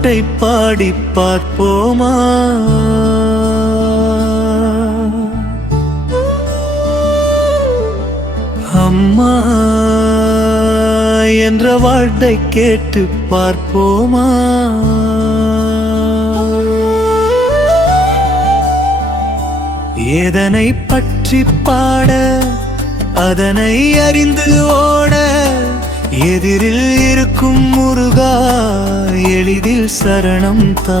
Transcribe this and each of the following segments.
பாட்டை பாடி பார்ப்போமா? அம்மா என்ற வார்த்தை கேட்டு பார்ப்போமா? எதனை பற்றி பாட அதனை அறிந்து ஓட, எதிரில் இருக்கும் முருகா எளிதில் சரணம் தா.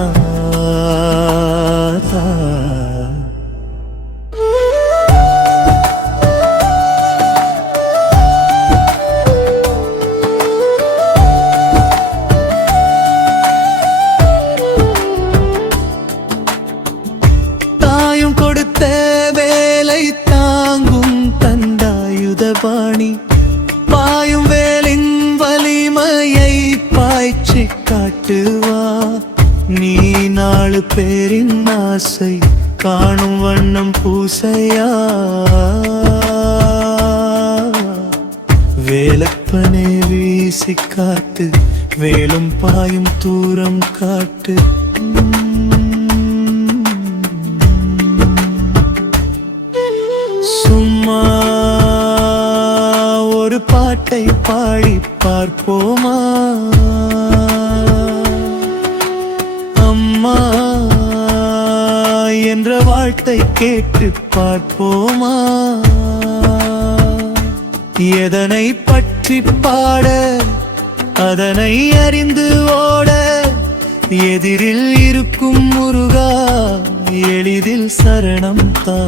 தாயும் கொடுத்த வேலை தாங்கும் தந்தாயுதபாணி, பாயும் வேலின் வலிமையை பாய்ச்சி காட்டுவா. நீ 4 பேரின் ஆசை காணும் வண்ணம் பூசையா. வேலப்பனே வீசி காட்டு, வேலும் பாயும் தூரம் காட்டு. சும்மா ஒரு பாட்டை பாடி பார்ப்போமா? அம்மா என்ற வார்த்தை கேட்டு பார்ப்போமா? எதனை பற்றி பாட அதனை அறிந்து ஓட, எதிரில் இருக்கும் முருகா எளிதில் சரணம் தா.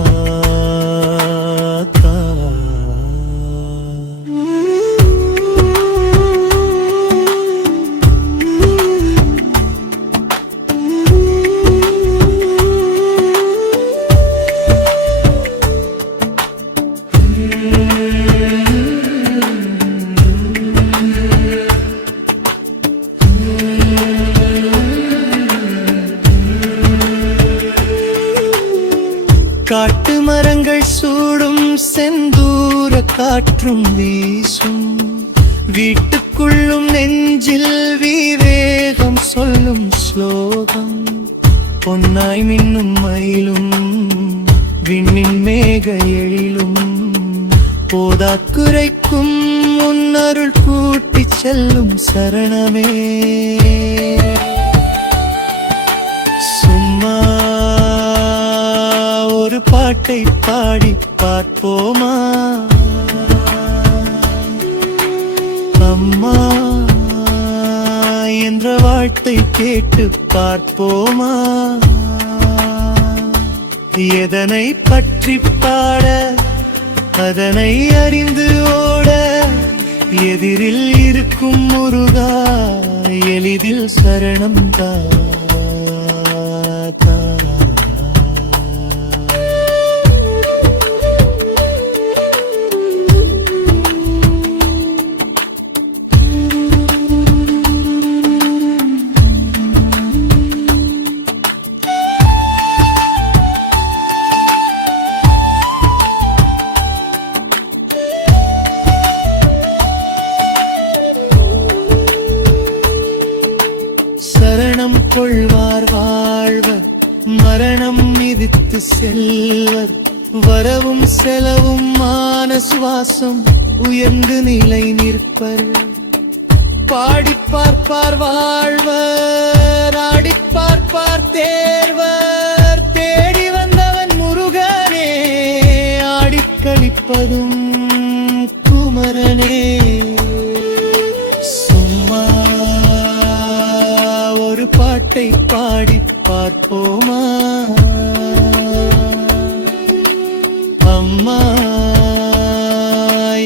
காட்டு மரங்கள் சூடும் செந்தூர காற்றும் வீசும், வீட்டுக்குள்ளும் நெஞ்சில் விவேகம் சொல்லும் ஸ்லோகம். பொன்னாய் மின்னும் மயிலும் விண்ணின் மேக எழிலும், போதாக்குறைக்கும் உன்னருள் கூட்டி செல்லும் சரணமே. சும்மா ஒரு பாட்டை பாடி பார்ப்போமா? அம்மா என்ற வார்த்தை கேட்டு பார்ப்போமா? எதனை பற்றி பாட அதனை அறிந்து ஓட, எதிரில் இருக்கும் முருகா எளிதில் சரணம் தா. சரணம் கொள்வார் வாழ்வர், மரணம் மிதித்து செல்வர். வரவும் செலவும் மான சுவாசம் உயர்ந்து நிலை நிற்பர். பாடி பார்ப்பார் வாழ்வர், ஆடி பார்ப்பார் தேர்வர். தேடி வந்தவன் முருகனே, ஆடிக்களிப்பதும் குமரனே. பாட்டை பாடி பார்ப்போமா? அம்மா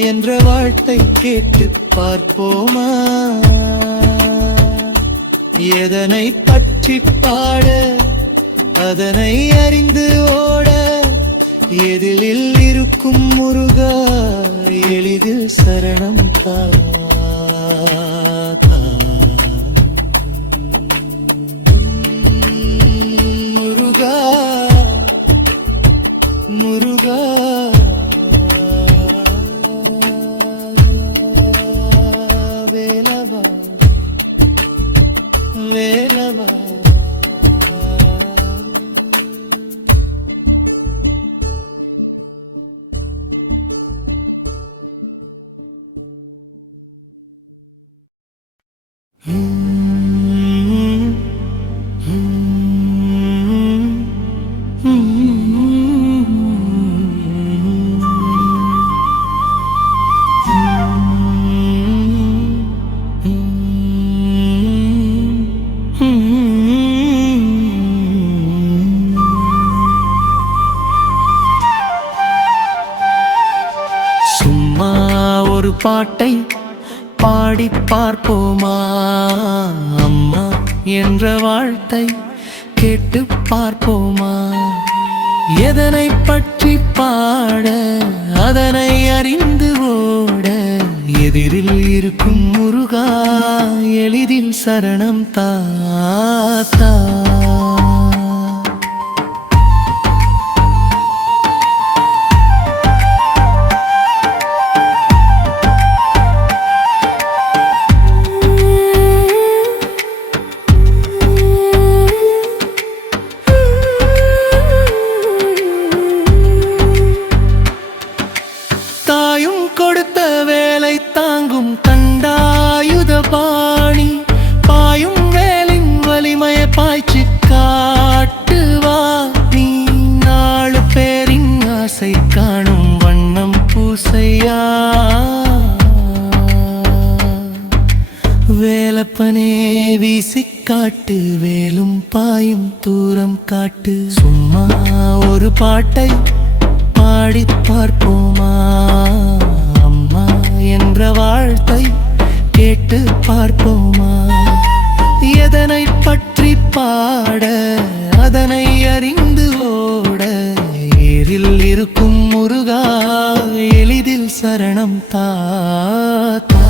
என்ற வார்த்தை கேட்டு பார்ப்போமா? எதனை பற்றி பாட அதனை அறிந்து ஓட, எதிலில் இருக்கும் முருகா எளிதில் சரணம் தா. முருகா வேலவா வேல சொல்லவா? சும்மா ஒரு பாட்டை பாடி பார்ப்போமா? அம்மா என்ற வாழ்த்தை கேட்டு பார்ப்போமா? எதனை பற்றி பாட அதனை அறிந்து ஓட எதிரில் இருக்கும் முருகா எளிதில் சரணம் தாத்தா. தாயும் கொடுத்த வேலை தாங்கும் தண்டாயுத பாணி, பாயும் வேலின் வலிமைய பாய்ச்சி காட்டுவா நீ. 4 பேரின் ஆசை காணும் வண்ணம் பூசையா. வேலப்பனே வீசிக் காட்டு, வேலும் பாயும் தூரம் காட்டு. சும்மா ஒரு பாட்டை பாடி பார்ப்போமா? அம்மா என்ற வாழ்த்தை கேட்டு பார்ப்போமா? எதனை பற்றி பாட அதனை அறிந்து ஓட ஏரில் இருக்கும் முருகா எளிதில் சரணம் தாத்தா.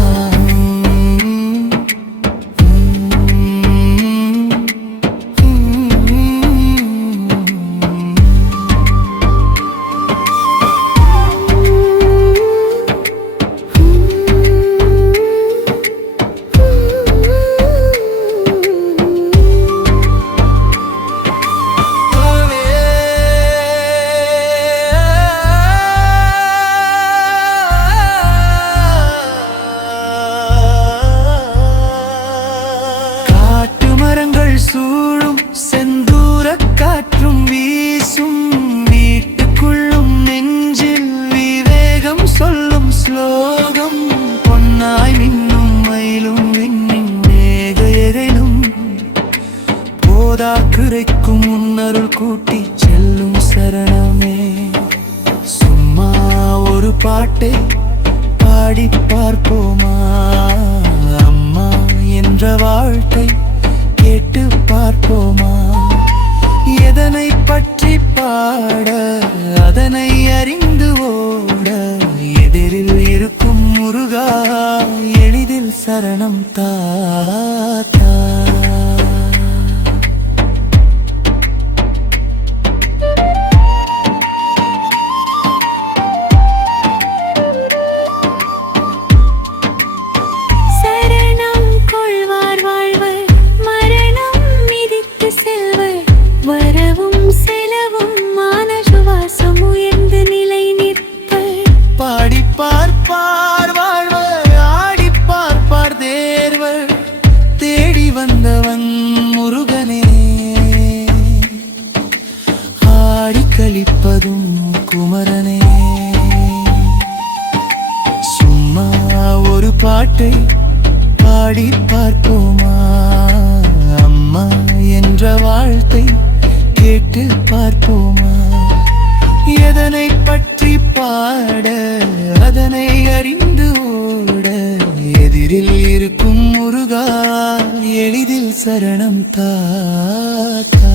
சூழும் செந்தூர காற்றும் வீசும் வீட்டுக்குள்ளும் நெஞ்சில் விவேகம் சொல்லும் ஸ்லோகம். பொன்னாய் மின்னும் மயிலும் விண்ணின் மேகையிலும் போதா குறைக்கும் முன்னருள் கூட்டி செல்லும் சரணமே. சும்மா ஒரு பாட்டை பாடி பார்ப்போமா? அம்மா என்ற வாழ்த்தை கேட்டு பார்ப்போமா? எதனை பற்றி பாட அதனை அறிந்து ஓட எதிரில் இருக்கும் முருகா எளிதில் சரணம் தாத்தா. பார்ப்பார் வாழ்வர் ஆடி பார்ப்பார் தேர்வர் தேடி வந்தவன் முருகனே. ஆடி கழிப்பதும் குமரனே. சும்மா ஒரு பாட்டை பாடி பார்ப்போமா? அம்மா என்ற வாழ்த்தை கேட்டு பார்ப்போமா? எதனை பற்றி பாட அதனை அறிந்து ஓட எதிரில் இருக்கும் முருகா எளிதில் சரணம் தாத்தா.